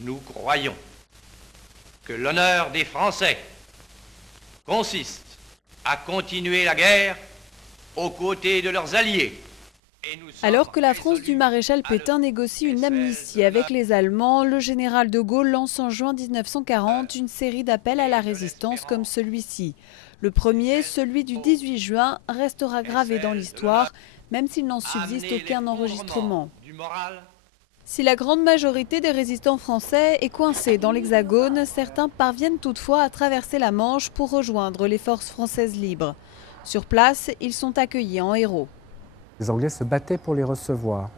Nous croyons que l'honneur des Français consiste à continuer la guerre aux côtés de leurs alliés. Alors que la France du maréchal Pétain négocie une amnistie avec les Allemands, le général de Gaulle lance en juin 1940 une série d'appels à la résistance comme celui-ci. Le premier, celui du 18 juin, restera gravé dans l'histoire, même s'il n'en subsiste aucun enregistrement. Si la grande majorité des résistants français est coincée dans l'Hexagone, certains parviennent toutefois à traverser la Manche pour rejoindre les forces françaises libres. Sur place, ils sont accueillis en héros. Les Anglais se battaient pour les recevoir.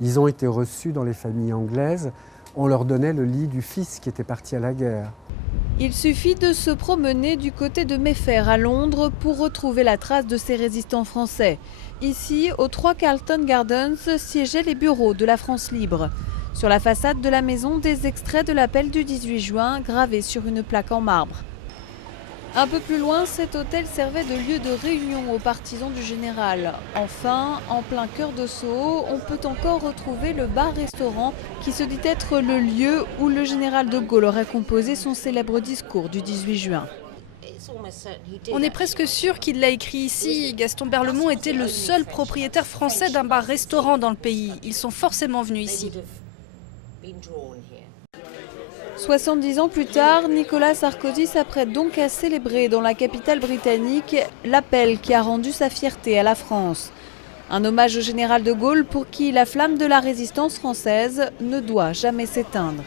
Ils ont été reçus dans les familles anglaises. On leur donnait le lit du fils qui était parti à la guerre. Il suffit de se promener du côté de Mayfair à Londres pour retrouver la trace de ces résistants français. Ici, aux 3 Carlton Gardens, siégeaient les bureaux de la France libre. Sur la façade de la maison, des extraits de l'appel du 18 juin gravés sur une plaque en marbre. Un peu plus loin, cet hôtel servait de lieu de réunion aux partisans du général. Enfin, en plein cœur de Soho, on peut encore retrouver le bar-restaurant qui se dit être le lieu où le général de Gaulle aurait composé son célèbre discours du 18 juin. On est presque sûr qu'il l'a écrit ici. Gaston Berlemont était le seul propriétaire français d'un bar-restaurant dans le pays. Ils sont forcément venus ici. 70 ans plus tard, Nicolas Sarkozy s'apprête donc à célébrer dans la capitale britannique l'appel qui a rendu sa fierté à la France. Un hommage au général de Gaulle pour qui la flamme de la résistance française ne doit jamais s'éteindre.